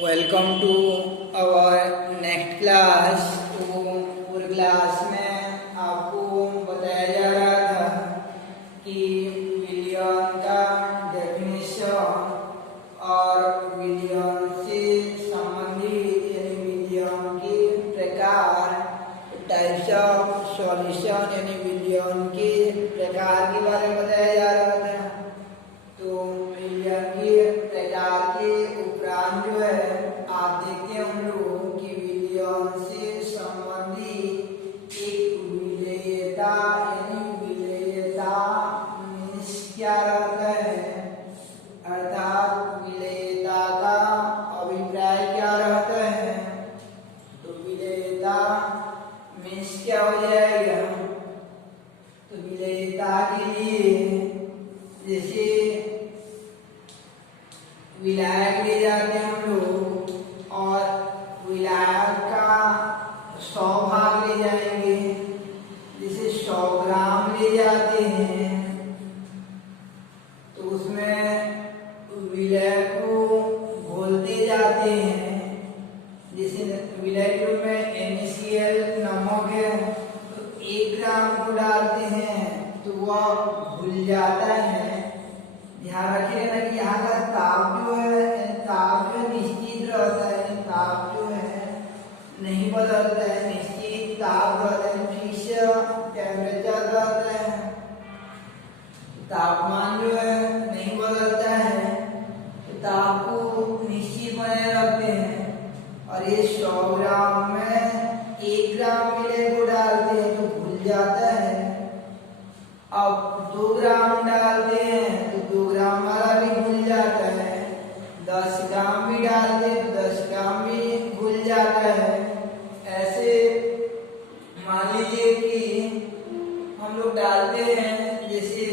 Welcome to our next class. तो पूरी class में आपको बताया जा रहा था कि विलियन का डेफिनेशन और विलियन से संबंधित यानी विलियन के प्रकार, टाइप्स ऑफ सॉल्यूशन यानी विलियन के प्रकार के बारे में बताया जा रहा था। तो विलियन के प्रकार के उपरांत जो है आप देखते हैं हम लोग कि विलियन से संबंधित एक विलेयता यानी विलेयता मीन्स क्या रहता है, अर्थात विलेयता का अभिप्राय क्या रहता है। तो विलेयता मीन्स क्या हो जाएगा, तो विलेयता के लिए जैसे विलायक ले जाते हैं हम लोग और विलायक का 100 भाग ले जाएंगे, जैसे 100 ग्राम ले जाते हैं तो उसमें विलायक को घोलते जाते हैं। जैसे विलायक में NaCl नमक है तो 1 ग्राम को डालते हैं तो वह घुल जाता है। ध्यान रखिएगा ना कि यहाँ का ताप जो है, ताप जो निश्चित रहता है, ताप जो है नहीं बदलता है, निश्चित ताप रहता है, फिक्स टेम्परेचर रहता है, तापमान जो है नहीं बदलता है, तो ताप को निश्चित बनाए रखते हैं। और ये 100 ग्राम में 1 ग्राम विलेय को डालते हैं तो घुल जाता है। अब 2 ग्राम डालते हैं तो 2 ग्राम वाला भी घुल जाता है, 10 ग्राम भी डालते हैं तो 10 ग्राम भी घुल जाता है। ऐसे मान लीजिए कि हम लोग डालते हैं, जैसे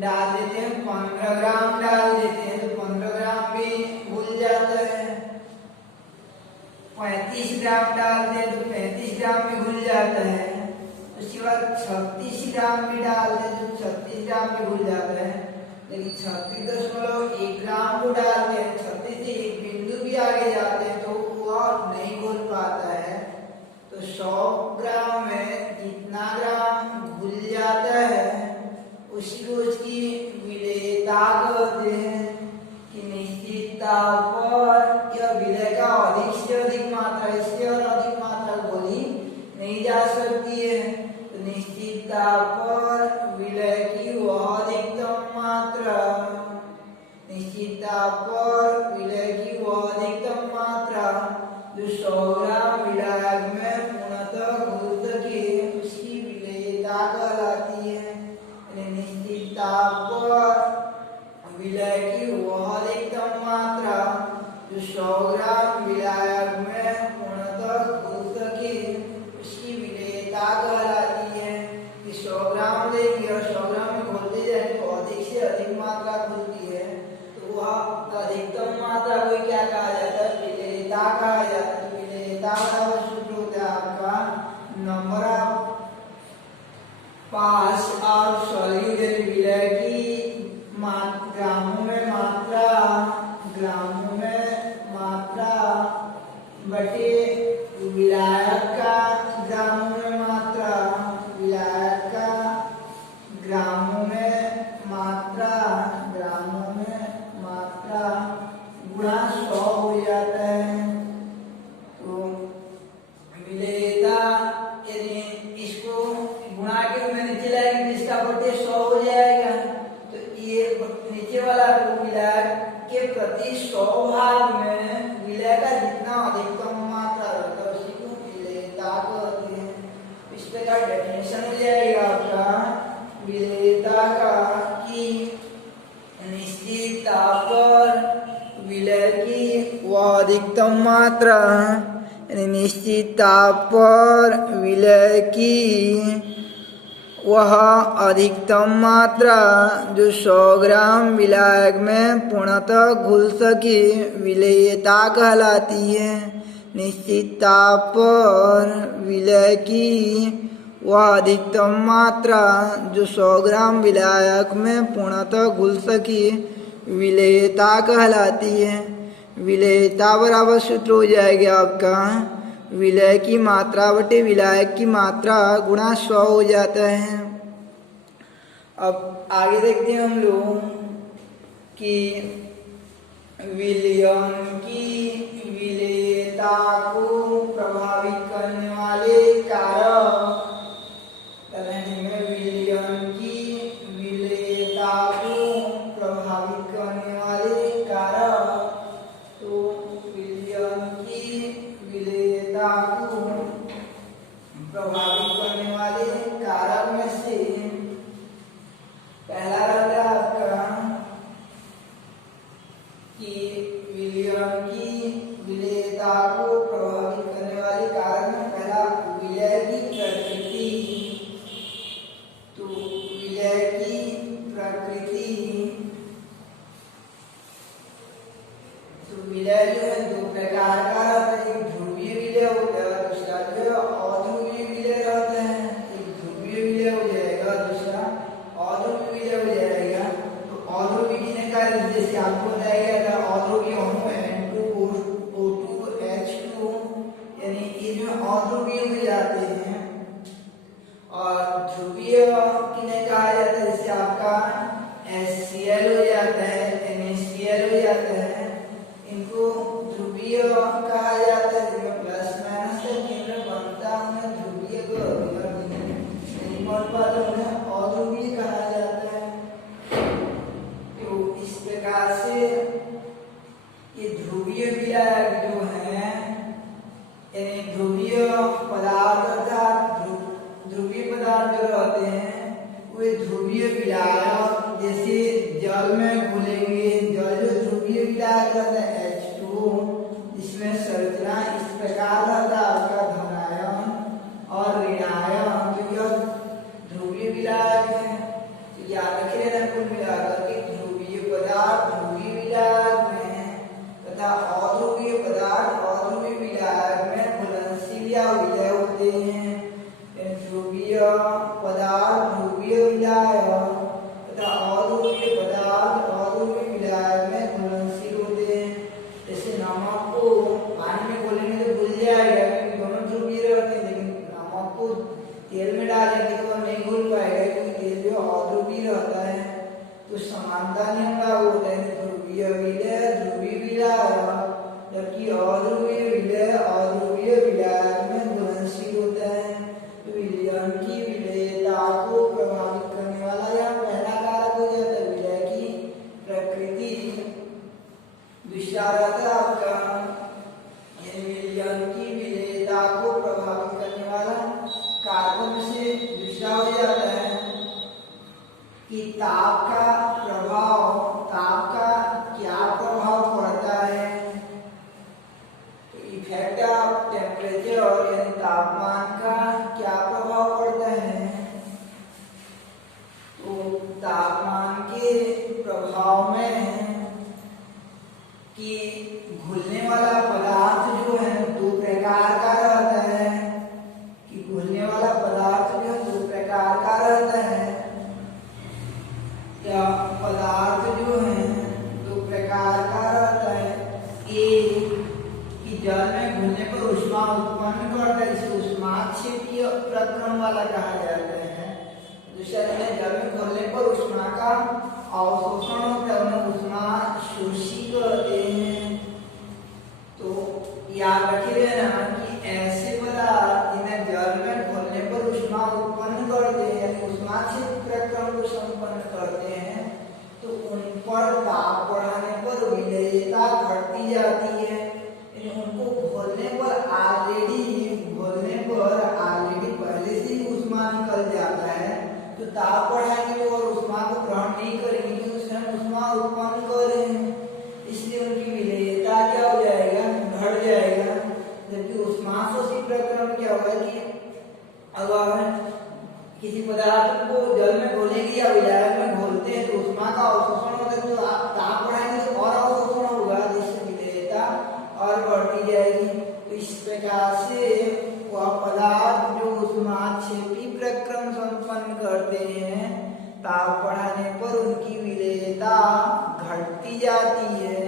डाल देते हैं 15 ग्राम डाल देते हैं तो 15 ग्राम भी घुल जाता है। 35 ग्राम डालते हैं तो 35 ग्राम भी घुल जाता है। उसके बाद 36 ग्राम भी डालते हैं तो 36 ग्राम भी घुल जाता है। लेकिन 36.1 ग्राम को डालते हैं, 36 से एक बिंदु भी आगे जाते हैं तो वह नहीं घुल पाता है। तो 100 ग्राम में जितना ग्राम घुल जाता है उसी को उसकी विलेयता कहते हैं कि निश्चित ताप पर यह विलेय का अधिक से अधिक मात्रा, इससे और अधिक मात्रा घोली नहीं जा सकती है। तो निश्चित ताप पर विलेय की वह अधिकतम मात्रा, निश्चित ताप पर विलेय की वह अधिकतम मात्रा जो 100 ग्राम विलायक में पूर्णतः घुल सके उसकी विलेयता कहलाती है। निश्चित ताप पर विलेय की वह अधिकतम मात्रा जो 100 ग्राम विलायक में पूर्णतः घुल सके उसकी विलेयता कहलाती है। कि 100 ग्राम लेंगे और 100 ग्राम में घोलते जाए तो अधिक से अधिक मात्रा घुलती है, तो वह अधिकतम मात्रा को क्या कहा जाता है, विलेयता कहा जाता है। विलेयता बराबर सूत्र होता है आपका नंबर ऑफ पास ऑफ सॉल्यूट विलेय की ग्रामों में मात्रा, ग्रामों में मात्रा बटे विलायक का ग्रामों में मात्रा, विलायक का ग्रामों में मात्रा, ग्रामों में मात्रा गुणा 100 हो जाता है। तो विलेयता यदि इसको गुणा के रूप में नीचे लाएंगे तो इसका बटे 100 हो जाएगा। तो ये नीचे वाला विलायक के प्रति 100 भाग में विलेय का जितना अधिकतम मात्रा रहता है उसी को विलेयता कहते हैं। इस प्रकार डेफिनेशन हो जाएगा आपका विलेयता का कि निश्चित ताप पर विलेय की वह अधिकतम मात्रा, यानी निश्चित ताप पर विलेय की वह अधिकतम मात्रा जो 100 ग्राम विलायक में पूर्णतः घुल सके विलेयता कहलाती है। निश्चित ताप पर विलेय की वह अधिकतम मात्रा जो 100 ग्राम विलायक में पूर्णतः घुल सके विलेयता कहलाती है। विलयता बराबर सूत्र हो जाएगा आपका विलय की मात्रा बटे विलायक की मात्रा गुणा 100 हो जाता है। अब आगे देखते हैं हम लोग कि विलयन की विलेयता को प्रभावित करने वाले कारक विलयन की विलेयता को प्रभावित करने वाले कारक। तो विलयन की विलेयता को प्रभावित करने वाले कारक में से पहला रहता है आपका कि विलयन की विलेयता को प्रभावित करने वाले कारक में पहला विलय की प्रकृति। तो विलय की प्रकृति, तो विलय जो है दो प्रकार का रहता है, एक ध्रुवीय विलय होता है, दूसरा जो है अध्रुवीय विलय रहता है। एक ध्रुवीय विलय हो जाएगा, दूसरा अध्रुवीय विलय हो जाएगा। तो अध्रुवीय ने कहा जैसे आपको बताया गया था अध्रुवीय अणु N2O2H2 यानी ये जो अध्रुवीय हो जाते हैं। और ध्रुवीय किन्हें कहा जाता है, जैसे आपका HCl हो जाता है, NaCl हो जाता है, इनको ध्रुवीय कहा जाता है। जिसमें प्लस माइनस का केंद्र बनता है ध्रुवीय को अध्रुवीय कहा जाता है। तो इस प्रकार से ये ध्रुवीय विलयक जो है यानी ध्रुवीय पदार्थ अर्थात ध्रुवीय पदार्थ जो रहते हैं वे ध्रुवीय विलायक जैसे जल में घुलेंगे। जल जो ध्रुवीय विलायक रहता है H2 जिसमें संरचना इस प्रकार रहता है आपका धनायन और ऋणायन, तो यह ध्रुवीय विलायक है। तो याद रखिए ना कुल मिलाकर के ध्रुवीय पदार्थ ध्रुवीय विलायक में तथा अध्रुवीय पदार्थ अध्रुवीय विलायक में घुलनशील या विलय होते हैं। ध्रुवीय पदार्थ ध्रुवीय विलायक तथा अध्रुवीय पदार्थ अध्रुवीय विलायक में घुलनशील होते हैं। जैसे नमक को पानी में घोलेंगे तो घुल जाएगा क्योंकि दोनों ध्रुवीय रहते हैं, लेकिन नमक को तेल में डालेंगे तो वह नहीं घुल पाएगा क्योंकि तेल जो अध्रुवीय रहता है। तो समानता नियम लागू होता है, ध्रुवीय विलय ध्रुवीय विलायक जबकि अध्रुवीय विलय अध्रुवीय विलायक में घुलनशील होता है। विलयन की विलेयता को प्रभावित करने वाला यह पहला कारक हो जाता है विलय की प्रकृति। दूसरा रहता है आपका विलयन की विलेयता को प्रभावित करने वाला कारकों में से दूसरा हो जाता है कि ताप का प्रभाव। ताप का क्या प्रभाव पड़ता है, इफेक्ट ऑफ टेम्परेचर यानी तापमान का क्या प्रभाव पड़ता है। तो तापमान के प्रभाव में कि घुलने वाला पदार्थ जो है दो प्रकार का रहता है, कि घुलने वाला पदार्थ जो है दो प्रकार का रहता है। या पदार्थ जो है दो प्रकार का रहता है, एक कि जल में घुलने पर ऊष्मा उत्पन्न करता है, इसे ऊष्माक्षेपीय प्रक्रम वाला कहा जाता है। दूसरा जल में घुलने पर ऊष्मा का अवशोषण होता है, ऊष्मा शोषी कहते हैं। तो याद रखिए ना कि ऐसे पदार्थ जिन्हें जल में घुलने पर ऊष्मा उत्पन्न करते हैं यानी ऊष्माक्षेपी प्रक्रम को संपन्न करते हैं, तो उन पर ताप बढ़ाने पर विलेयता घटती जाती है। उनको घोलने पर ऑलरेडी पहले से ही ऊष्मा निकल जाता है, तो ताप बढ़ाएंगे और ऊष्मा को ग्रहण नहीं करेंगे क्योंकि उसमें ऊष्मा उत्पन्न कर रहे हैं, इसलिए उनकी विलेयता क्या हो जाएगा, घट जाएगा। जबकि ऊष्मा शोषी प्रक्रम क्या होगा कि अगर किसी पदार्थ को जल में घोलेंगे या विलायक में घोलते हैं तो ऊष्मा का अवशोषण होता है, तो आप ताप बढ़ाएंगे तो और अवशोषण होगा जिससे विलेयता और बढ़ती जाएगी। तो इस प्रकार से वह पदार्थ जो ऊष्माक्षेपी प्रक्रम संपन्न करते हैं ताप बढ़ाने पर उनकी विलेयता घटती जाती है।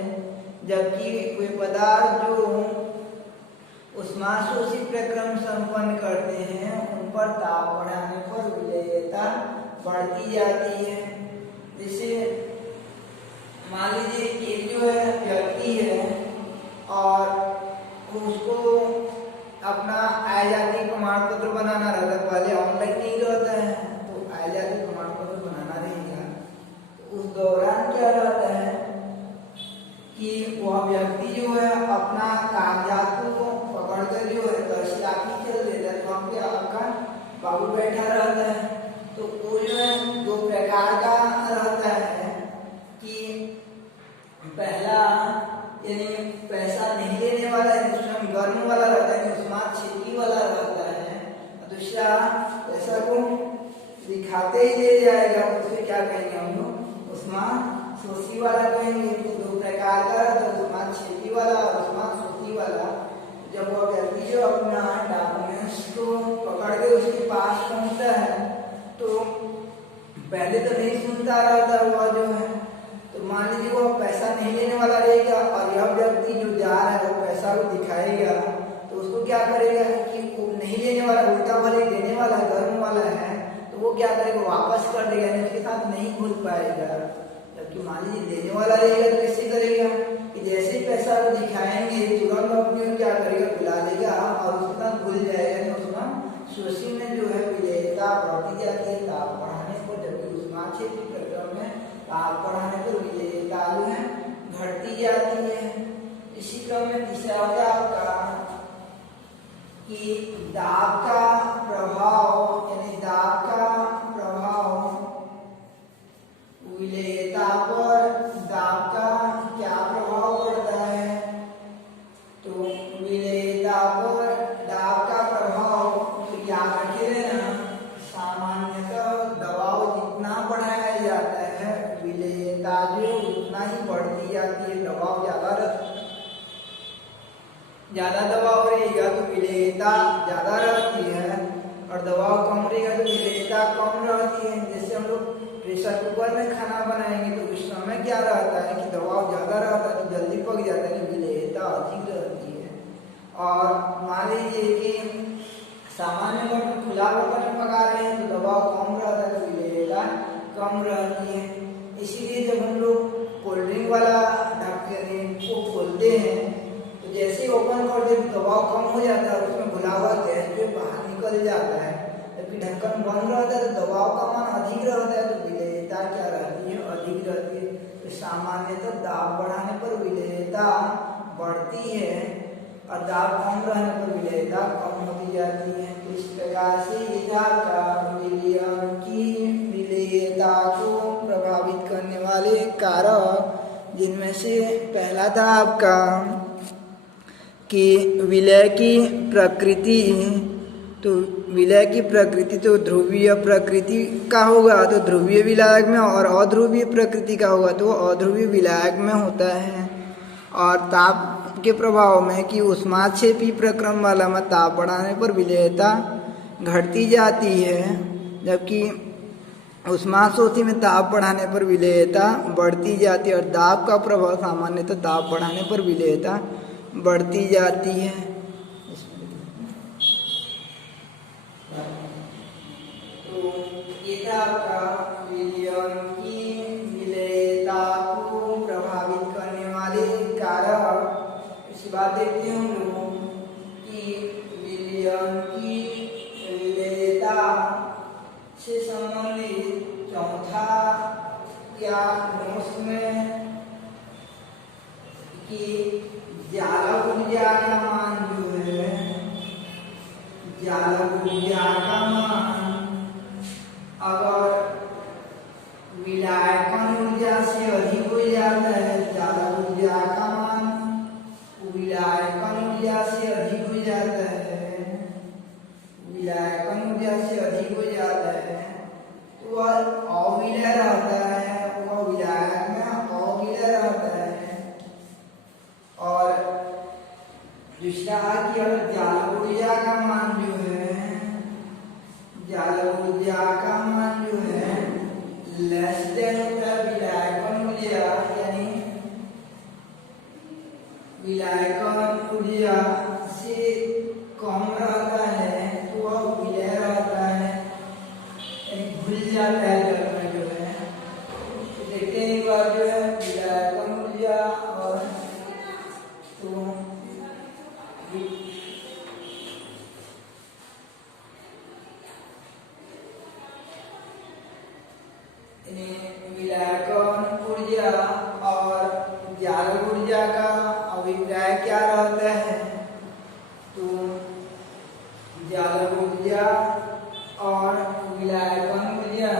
जबकि वे पदार्थ जो ऊष्माशोषी प्रक्रम संपन्न करते हैं उन पर ताप बढ़ाने पर विलेयता बढ़ती जाती है। जैसे मान लीजिए एक जो है व्यक्ति है और उसको अपना आय जाति प्रमाण पत्र बनाना रहता है, पहले ऑनलाइन नहीं रहता है तो आय जाति प्रमाण पत्र बनाना रहेगा। तो उस दौरान क्या रहता है कि वह व्यक्ति जो है अपना कागजात को पकड़कर जो है तहसील ऑफिस चल देता है, तो वहाँ पे आपका बाबू बैठा रहता है। तो वो जो है दो प्रकार का रहता है कि पहला यानी पैसा नहीं लेने वाला है, दूसरा गर्म वाला रहता है, उस्मात छेदी वाला रहता है, दूसरा पैसा को दिखाते ही दे जाएगा तो उसे क्या कहेंगे हम लोग, उस्मात शोषी वाला कहेंगे। तो दो प्रकार का रहता है, उस्मात छेदी वाला और उस्मात शोषी वाला। जब वह व्यक्ति जो अपना डॉक्यूमेंट्स को पकड़ के उसके पास पहुंचता है तो पहले तो नहीं सुनता रहता वह जो है, तो मान लीजिए वो पैसा नहीं लेने वाला रहेगा और यह व्यक्ति जो जा रहा है वो पैसा को दिखाएगा तो उसको क्या करेगा कि वो नहीं लेने वाला, उल्टा भले देने वाला गर्म वाला है तो वो क्या करेगा, वापस कर देगा, उसके साथ नहीं घुल पाएगा। जबकि मान लीजिए देने वाला रहेगा तो कैसे करेगा कि जैसे ही पैसा को दिखाएंगे तुरंत अपने क्या करेगा, बुला लेगा और उसके साथ घुल जाएगा। उसमें शोषी में जो है विलेयता बढ़ती जाती है ताप बढ़ाने पर, जबकि ऊष्माक्षेपी प्रक्रम में ताप बढ़ाने पर विलेयता जो है घटती जाती है। इसी क्रम में तीसरा हो गया आपका कि दाब का प्रभाव, यानी दाब का प्रभाव विलेयता पर दाब का क्या प्रभाव पड़ता है। तो विलेयता पर दाब का प्रभाव तो याद रखे रहना, सामान्यतः दबाव जितना बढ़ाया जाता है विलेयता जो उतना ही बढ़ती जाती है। दबाव ज्यादा दबाव रहेगा तो विलेयता ज्यादा रहती है और दबाव कम रहेगा तो विलेयता कम रहती है। जैसे हम लोग प्रेशर कुकर में खाना बनाएंगे तो उस समय क्या रहता है कि दबाव ज्यादा रहता है तो जल्दी पक जाता है, विलेयता अधिक रहती है। और मान लीजिए कि सामान्य बर्तन खुला बर्तन में पका रहे हैं तो दबाव कम रहता है तो विलेयता कम रहती है। इसीलिए जब हम लोग कोल्ड ड्रिंक वाला ढक्कन को खोलते हैं तो जैसे ही ओपन करते हैं दबाव कम हो जाता है, उसमें घुला हुआ गैस जो बाहर निकल जाता है। जबकि ढक्कन बंद रहता है तो दबाव का मान अधिक रहता है तो विलेयता क्या रहती है, अधिक रहती है। तो सामान्यतः दाब बढ़ाने पर विलेयता बढ़ती है और दाब कम रहने पर विलेयता कम होती जाती है। इस प्रकार से विलियम की विलेयता को प्रभावित करने वाले कारक, जिनमें से पहला था आपका कि विलय की प्रकृति। तो विलय की प्रकृति तो ध्रुवीय प्रकृति का होगा तो ध्रुवीय विलायक में, और अध्रुवीय प्रकृति का होगा तो अध्रुवीय विलायक में होता है। और ताप के प्रभाव में कि ऊष्माक्षेपी प्रक्रम वाला में ताप बढ़ाने पर विलेयता घटती जाती है, जबकि ऊष्माशोषी में ताप बढ़ाने पर विलेयता बढ़ती जाती है। और दाब का प्रभाव सामान्यतः ताप बढ़ाने पर विलेयता बढ़ती जाती है। तो ये था आपका विलियम की विलेयता को प्रभावित करने वाले कारक। इस बात देखते हैं हम लोग कि विलियम की विलेयता से संबंधित चौथा या नोट्स में कि जालक ऊर्जा का मान जो है, जालक ऊर्जा का मान अगर विलायकन ऊर्जा से अधिक हो जाता है, जालक ऊर्जा का मान विलायकन ऊर्जा से अधिक हो जाता है, विलायकन ऊर्जा से अधिक हो जाता है तो वह अविलय रहता है, वह विलायक में अविलय रहता है। और दूसरा कि अगर जालक ऊर्जा का मान जो है, जालक ऊर्जा का मान जो है लेस देन होता है विलायकन ऊर्जा, यानी विलायकन ऊर्जा से कम रहता है तो वह विलय रहता है, घुल जाता है जल में जो है। तो देखते हैं एक बार जो है विलायकन ऊर्जा और तो विलायकन ऊर्जा और जालक ऊर्जा का अभिप्राय क्या रहता है? तो जालक ऊर्जा और विलायकन ऊर्जा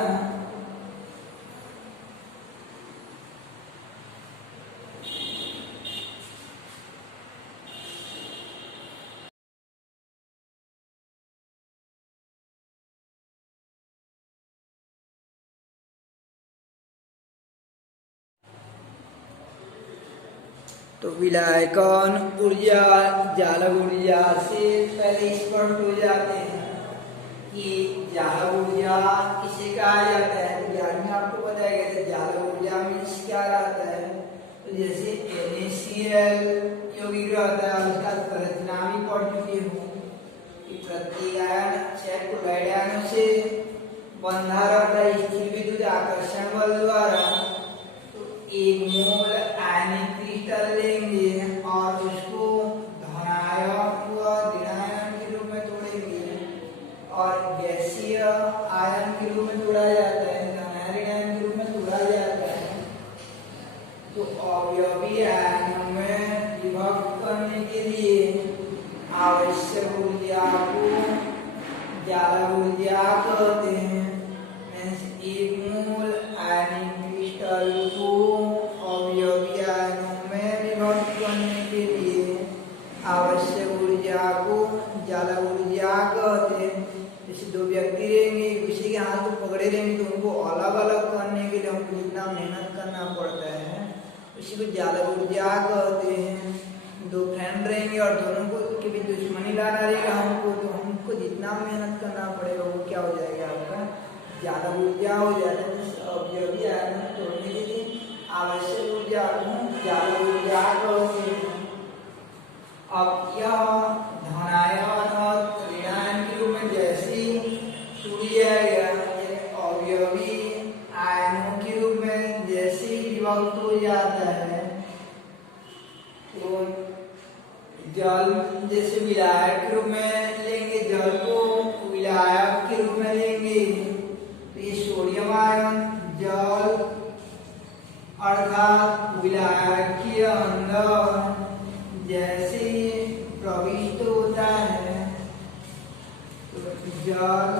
तो विलायकन ऊर्जा जालक ऊर्जा से पहले स्पष्ट हो जाते हैं कि जालक ऊर्जा किसे कहा जाता है। तो ज्ञान में आपको बताया गया था जालक ऊर्जा मीन्स क्या रहता है। तो जैसे NaCl यौगिक रहता है, उसका संरचना भी पढ़ चुके हो कि प्रत्येक आयन 6 क्लोराइड आयनों से बंधा रहता है स्थिर विद्युत आकर्षण बल द्वारा। तो एक मोल आयनिक क्रिस्टल लेंगे और उसको धनायन व ऋणायन के रूप में तोड़ेंगे और गैसीय आयन के रूप में तोड़ा जाता है, धनायन ऋणायन के रूप में तोड़ा जाता है। तो अवयवी आयनों में विभक्त करने के लिए आवश्यक ऊर्जा को जालक ऊर्जा कहते हैं। एक मोल आयनिक क्रिस्टल को अवयवी आयनों में विभक्त करने के लिए आवश्यक ऊर्जा को जालक ऊर्जा कहते हैं। जैसे दो व्यक्ति रहेंगे, एक दूसरे के हाथ को पकड़े रहेंगे तो उनको अलग अलग करने के लिए हमको जितना मेहनत करना पड़ता है उसी को जालक ऊर्जा कहते हैं। दो फ्रेंड रहेंगे और दोनों को के भी दुश्मनी लाना रहेगा हमको, तो हमको जितना मेहनत करना पड़ेगा वो क्या हो जाएगा, आपका जालक ऊर्जा हो जाता है। अवयवी आयन तोड़ने के लिए आवश्यक ऊर्जा को जालक ऊर्जा कहते हैं। अब यह धनायन और ऋणायन के रूप में जैसे टूट जाएगा, अवयवी आयनों के रूप में जैसे विभक्त हो जाता है, तो जल जैसे विलायक के रूप में लेंगे, जल को विलायक के रूप में लेंगे तो ये सोडियम आयन जल अर्थात विलायक के अंदर जैसे प्रविष्ट होता है, तो जल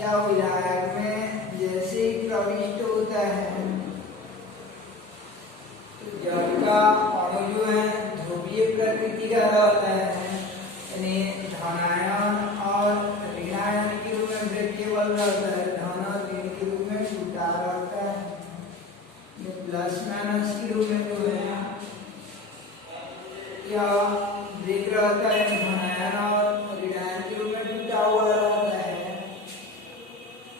या विलायक में जैसे प्रविष्ट होता है तो जल का अणु जो है ध्रुवीय प्रकृति का रहता है, यानी धनायन और ऋणायन के रूप में वेरिएबल रहता है, धन और ऋण के रूप में छूटा रहता है, प्लस माइनस के रूप में जो है यह ब्रेक रहता है, धनायन और ऋणायन के रूप में टूटा हुआ रहता है।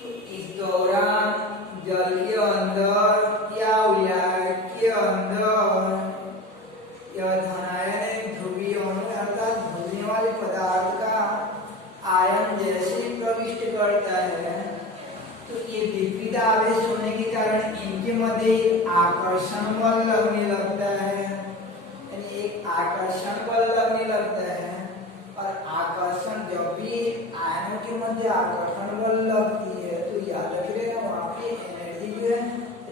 तो इस दौरान जल के अंदर या विलायक के अंदर यह धनायन ध्रुवीय अर्थात ध्रुवीय वाले पदार्थ का आयन जैसे प्रविष्ट करता है, तो ये विपरीत आवेश होने के कारण इनके मध्य आकर्षण बल लगने लगता है, यानी एक आकर्षण बल लगने लगता है। और आकर्षण जब भी आयनों के मध्य आकर्षण बल लगती है तो याद रखिएगा वहां पे एनर्जी जो है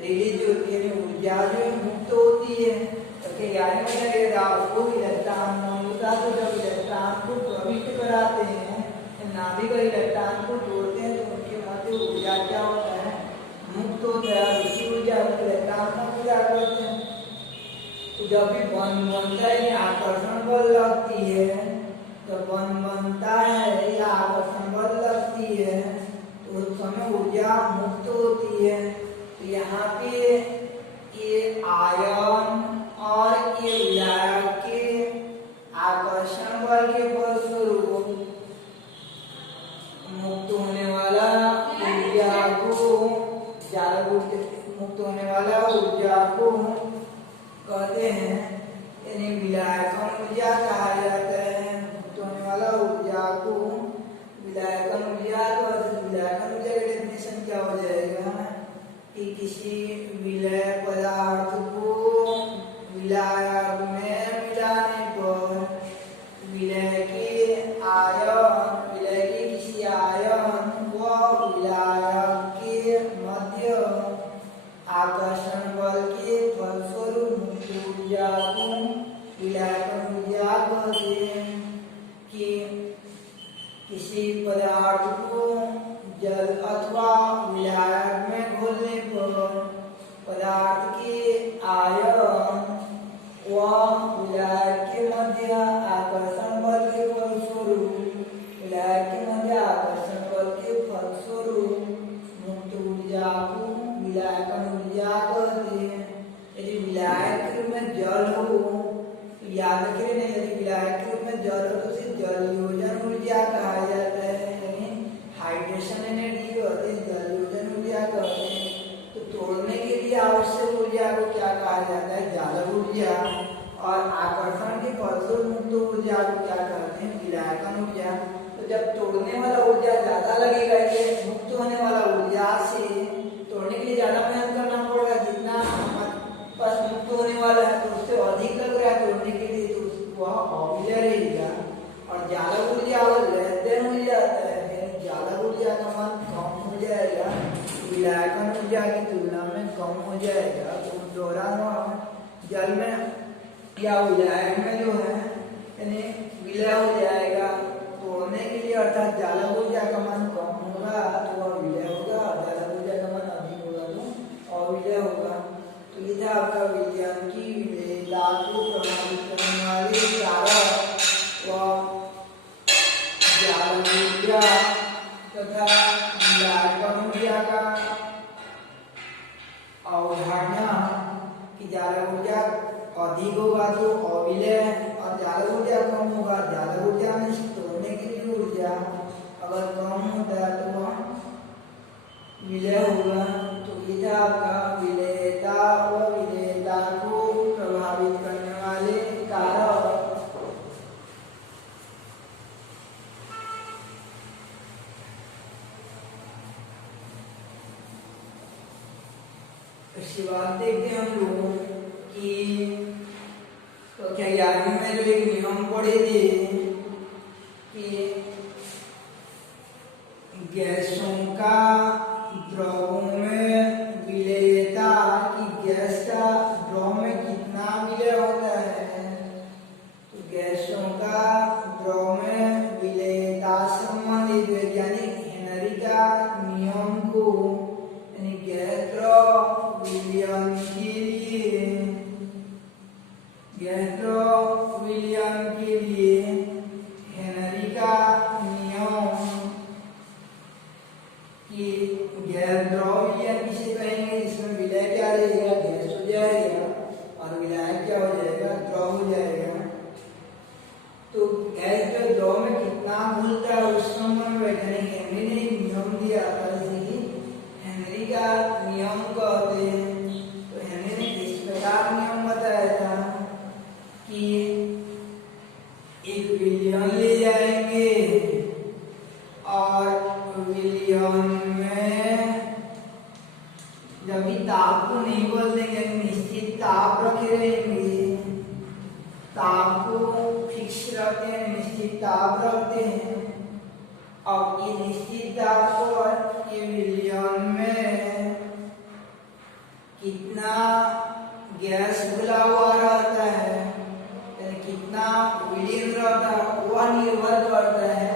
रिलीज होती है, ऊर्जा जो है मुक्त होती है। तो याद रखिएगा आपको इलेक्ट्रॉन होता है, तो जब इलेक्ट्रॉन को प्रविष्ट कराते हैं, नाभिक और इलेक्ट्रॉन को जोड़ते हैं तो उनके मध्य ऊर्जा क्या होता है, मुक्त होता है। उसी ऊर्जा को इलेक्ट्रॉन का पूरा करते हैं। तो जब भी बंध बनता है या आकर्षण बल लगती है, जब बंध बनता है या आकर्षण बल लगती है तो उस समय ऊर्जा मुक्त होती है। तो यहाँ पे ये आयन और ये विलायक के आकर्षण बल के फलस्वरूप मुक्त होने वाला ऊर्जा को जालक ऊर्जा मुक्त होने वाला ऊर्जा को कहते हैं यानी विलायकन ऊर्जा कहा जाता है। मुक्त होने वाला ऊर्जा को विलायकन ऊर्जा को। विलायकन ऊर्जा का डेफिनेशन क्या हो जाएगा कि किसी विलय पदार्थ को विलायक में मिलाने पर विलय के किसी आयन व विलायक के मध्य आकर्षण बल के फलस्वरूप मुक्त ऊर्जा को विलायकन ऊर्जा कहते हैं। कि किसी पदार्थ को जल अथवा विलायक में घोलने पर पदार्थ के आयन व विलायक के मध्य आकर्षण बल के फलस्वरूप मुक्त ऊर्जा को विलायकन ऊर्जा कहते हैं। यदि विलायक के रूप में जल हो तो याद रखिए नहीं, यदि विलायक के रूप में जल हो तो उसे जलयोजन ऊर्जा कहा जाता है। हाइड्रेशन एनर्जी कहते हैं, जलयोजन ऊर्जा कहते हैं। तो तोड़ने के लिए आवश्यक ऊर्जा को क्या कहा जाता है? जालक ऊर्जा। और आकर्षण के फलस्वरूप मुक्त ऊर्जा को क्या कहते हैं? विलायकन ऊर्जा। तो जब तोड़ने वाला ऊर्जा ज्यादा लगेगा, ये मुक्त होने वाला ऊर्जा से तोड़ने के लिए ज्यादा मेहनत करना पड़ेगा। जितना पास मुक्त होने वाला है तो उससे अधिक लग रहा है तोड़ने के लिए, तो वह अविलय रहेगा। और जालक ऊर्जा लेन हो जाता है, जालक ऊर्जा का मान कम हो जाएगा, विलायकन ऊर्जा की तुलना में कम हो जाएगा। तो दौरान जल में या विलायक में जो है यानी विलय हो जाएगा तोड़ने के लिए, अर्थात जालक ऊर्जा का मान कम होगा तो वह विलय होगा, और जालक ऊर्जा का मान अधिक होगा तो अविलय होगा। तो ये था आपका विलयन की विलयता को प्रभावित करने वाले कारक व जालक ऊर्जा तथा विलायकन ऊर्जा का अवधारणा कि जालक ऊर्जा अधिक होगा तो अविलय और जालक ऊर्जा कम होगा। जालक ऊर्जा में तोड़ने के लिए ऊर्जा अगर कम होता है तो वह विलय होगा। तो ये था आपका विलयता व विलयता को प्रभावित करने वाले कारक। इसके बाद देखते हैं हम लोग कि तो क्या 11वीं में जो एक नियम पढ़े थे कि गैसों का द्रवों में विलयता, कि गैस का द्रव में कितना विलय होता है। तो गैसों का द्रव में विलयता संबंधित वैज्ञानिक हेनरी का नियम को यानी गैस द्रव विलयन के लिए हेनरी का नियम कि गैस द्रव विलयन किसे कहेंगे? जिसमें विलय क्या रहेगा? गैस हो जाएगा और विलायक क्या हो जाएगा? द्रव हो जाएगा। तो गैस जो द्रव में कितना घुलता है उस संबंध में वैज्ञानिक हेनरी ने नियम दिया था, इसे हेनरी का नियम कहते हैं। तो हेनरी ने इस प्रकार नियम बताया था कि एक विलयन ले जाएंगे और विलयन में जब भी ताप को नहीं बदल देंगे, निश्चित ताप रखे रहेंगे, ताप को फिक्स रखते हैं, निश्चित ताप रखते हैं। अब ये निश्चित ताप पर ये विलयन में कितना गैस घुला हुआ रहता है, कितना विलीन रहता है, वह निर्भर करता है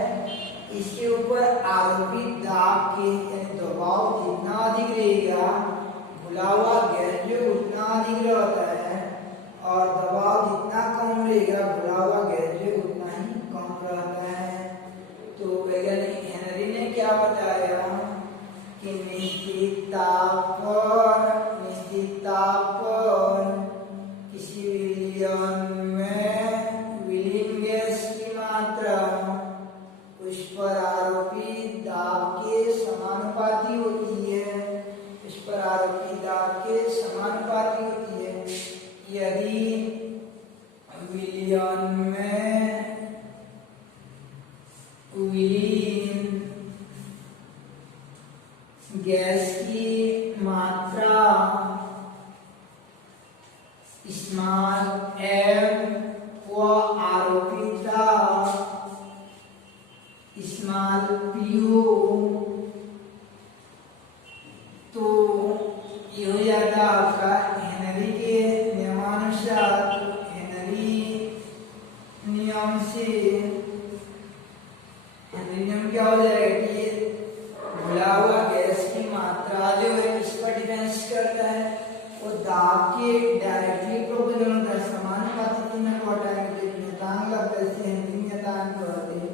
इसके ऊपर आरोपित दाब के यानी दबाव जितना अधिक रहेगा, घुला हुआ गैस जो उतना अधिक रहता है, और दबाव जितना कम रहेगा, घुला हुआ गैस जो उतना ही कम रहता है। तो वैज्ञानिक हेनरी ने क्या बताया कि निश्चित ताप पर किसी विलयन में विलीन गैस की मात्रा उस पर आरोपित दाब के समानुपाती होती है। इस पर आरोपित दाब स्मॉल m व आरोपित दाब स्मॉल pu, तो ये हो जाता आपका हेनरी के नियमानुसार। हेनरी नियम से हेनरी नियम क्या हो जाएगा कि घुला हुआ गैस की मात्रा जो है इस पर डिपेंड करता है, वो दाब के डायरेक्टली प्रोपोर्शनल होता है, समानुपाती चिन्ह को हटाएंगे तो नियतांक लगता है, इसे हेनरी नियतांक कहते हैं।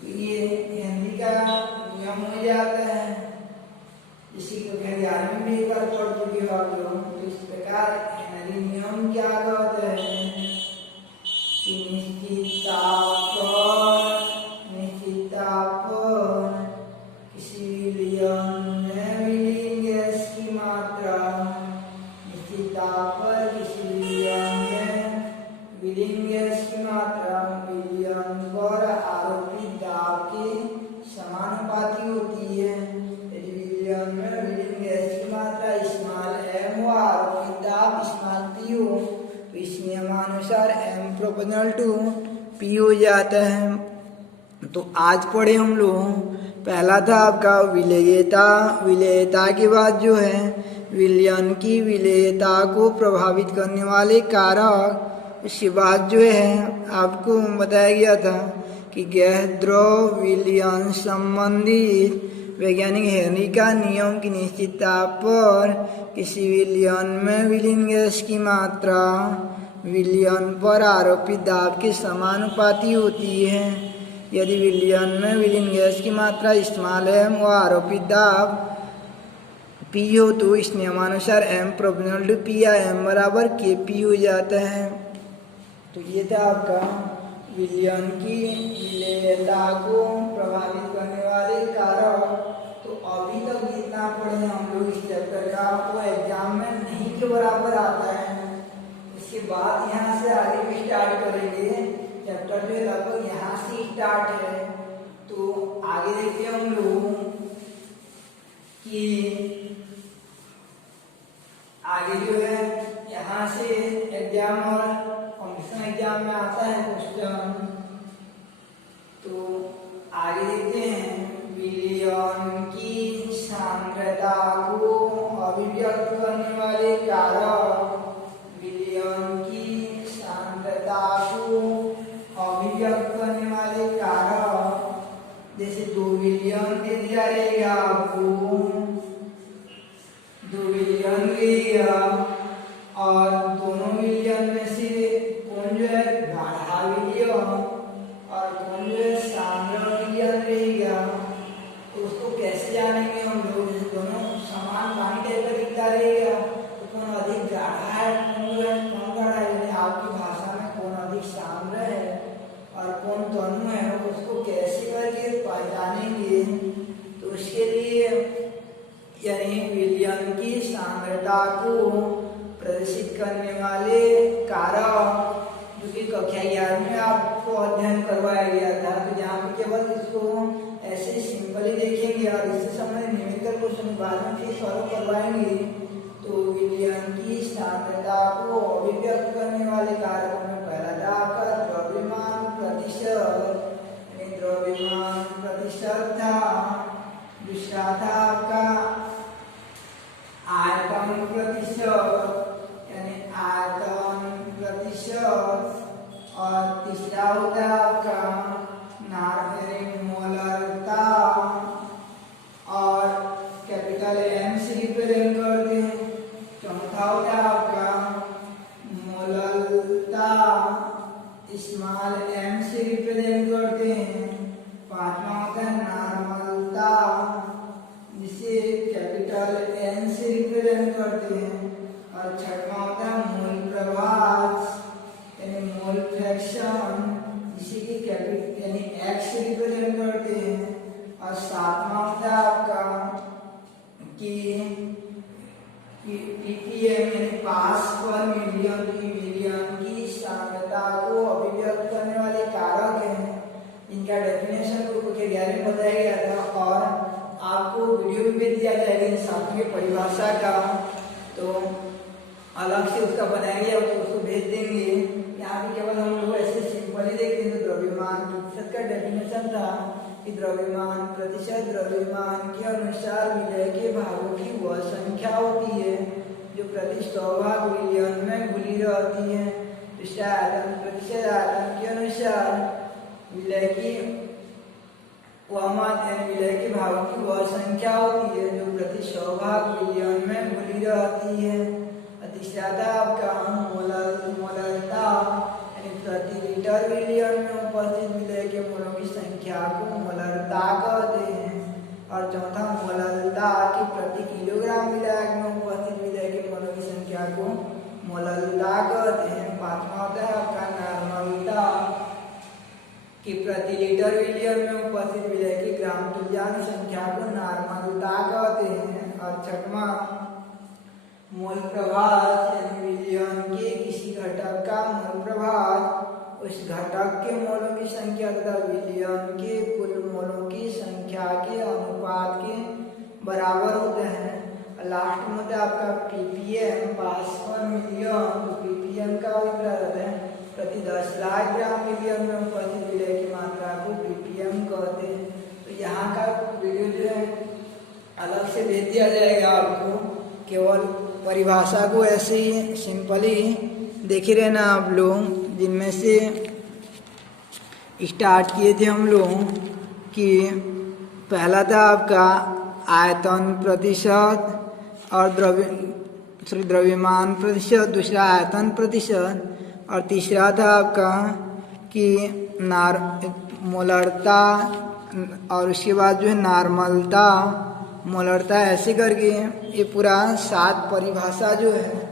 तो ये हेनरी का नियम हो जाता है, इसी को कहीं 11वीं में एक बार पढ़ चुके हो आप लोग। तो इस प्रकार हेनरी नियम क्या कहता है कि निश्चित ताप पर किसी विलयन में विलीन गैस की मात्रा, निश्चित ताप पर किसी विलयन में विलीन गैस की मात्रा विलयन पर आरोपित दाब के समानुपाती होती है। यदि विलयन में विलीन गैस की मात्रा स्मॉल m व आरोपित दाब स्मॉल p हो, तो इस नियमानुसार m प्रोपोर्शनल टू p हो जाता है। तो आज पढ़े हम लोग, पहला था आपका विलेयता। विलेयता के बाद जो है विलयन की विलेयता को प्रभावित करने वाले कारक, उसके बाद जो है आपको बताया गया था कि गैस द्रव विलयन संबंधित वैज्ञानिक हेनरी का नियम की निश्चित ताप पर किसी विलयन में विलीन गैस की मात्रा विलयन पर आरोपित दाब के समानुपाती होती है। यदि विलयन में विलीन गैस की मात्रा स्मॉल m व आरोपित दाब p हो, तो इस नियमानुसार m प्रोपोर्शनल टू p या m बराबर kp हो जाता है। तो ये था आपका विलयन की विलेयता को प्रभावित करने वाले कारक। तो अभी तक जितना पढ़े हम लोग इस चैप्टर का, वो एग्जाम में नहीं के बराबर आता है। इसके बाद यहाँ से आगे भी स्टार्ट करेंगे, चैप्टर में लगभग यहाँ से स्टार्ट है। तो आगे देखते हैं हम लोग कि आगे जो है यहाँ से एग्जाम और कॉम्पिटिशन एग्जाम में आता है क्वेश्चन। तो आगे देखते हैं विलयन की सांद्रता को अभिव्यक्त करने वाले कारक। विलयन की सांद्रता को अभिव्यक्त करने वाले कारक, जैसे दो विलयन दे दिया रहेगा आपको, दो विलयन रहेगा और दोनों विलयन में से कौन जो है गाढ़ा विलयन और कौन जो है सांद्र विलयन रहेगा, तो उसको कैसे जानेंगे हम लोग। दोनों समान पानी टाइप का दिखता रहेगा, तो कौन अधिक गाढ़ा है, कौन गाढ़ा है, यानी आपकी भाषा में कौन अधिक सांद्र है और कौन तनु है, उसको कैसे करके पहचानेंगे। तो उसके लिए यानी विलयन की सांद्रता को प्रदर्शित करने वाले कारक, जो कि कक्षा 11 में आपको अध्ययन करवाया गया था। तो यहाँ पे केवल इसको ऐसे सिंपली देखेंगे और इससे संबंधित न्यूमेरिकल क्वेश्चन बाद में फिर सॉल्व करवाएंगे। तो विलयन की सांद्रता को अभिव्यक्त करने वाले कारकों में पहला था आपका द्रव्यमान प्रतिशत, द्रव्यमान प्रतिशत था। दूसरा था आपका आयतन प्रतिशत, यानी आयतन प्रतिशत, और तीसरा होता है आपका मोलरता और कैपिटल M से रिप्रेजेंट करते हैं। चौथा होता है आपका मोलरता, स्मॉल m से रिप्रेजेंट करते हैं। पांचवा होता है नॉर्मलता, जिसे कैपिटल N से रिप्रेजेंट करते हैं। और छठवां होता है मोल प्रभाव, यानी मोल फ्रैक्शन, जिसे कि कैपिटल यानी x से रिप्रेजेंट करते हैं। और सातवां होता है आपका कि ppm यानी पास पर मिलियन की सांद्रता को अभिव्यक्त करने वाले कारक हैं। इनका डेफिनेशन को 11 में बताया गया था और आपको वीडियो भी भेज दिया जाएगा इन साथियों की परिभाषा का, तो अलग से उसका बनाया गया तो उसको भेज प्रतिशत का डेफिनेशन था कि द्रव्यमान प्रतिशत द्रव्यमान के अनुसार विलय के भागों की वह संख्या होती है जो प्रति 100 भाग विलयन में घुली रहती है। दूसरा आयतन प्रतिशत आयतन के अनुसार विलय की वह मात्रा विलय के भागों की वह संख्या होती है जो प्रति 100 भाग विलयन में घुली रहती है। तीसरा था आपका मोलरता यानी प्रति लीटर विलयन में उपस्थित विलय के मोलों की संख्या को मोलरता कहते हैं। और चौथा मोलरता की प्रति किलोग्राम विलय में उपस्थित विलय के मोलों की संख्या को मोलरता कहते हैं। पांचवा होता है आपका नॉर्मलता कि प्रति लीटर विलयन में उपस्थित विलय की ग्राम तुल्यांक संख्या को नॉर्मलता कहते हैं। और छठवां मोल प्रभाव यानी विलयन के किसी घटक का मोल प्रभाव उस घटक के मोलों की संख्या तथा विलयन के कुल मोलों की संख्या के अनुपात के बराबर होते हैं। लास्ट में आपका ppm पास पर मिलियन। तो ppm का अभिप्राय है प्रति 10 लाख ग्राम विलयन में उपस्थित विलय की मात्रा को ppm कहते हैं। तो यहाँ का वीडियो जो है अलग से भेज दिया जाएगा आपको, केवल परिभाषा को ऐसे ही सिंपली देख ही रहना आप लोग। जिनमें से स्टार्ट किए थे हम लोग कि पहला था आपका आयतन प्रतिशत और द्रव्यमान प्रतिशत, दूसरा आयतन प्रतिशत और तीसरा था आपका कि मोलरता और उसके बाद जो है नॉर्मलता मोलरता, ऐसे करके ये पूरा 7 परिभाषा जो है।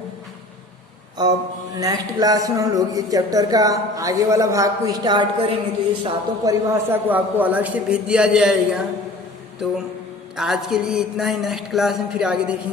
अब नेक्स्ट क्लास में हम लोग इस चैप्टर का आगे वाला भाग को स्टार्ट करेंगे। तो ये 7 परिभाषा को आपको अलग से भेज दिया जाएगा। तो आज के लिए इतना ही, नेक्स्ट क्लास में फिर आगे देखेंगे।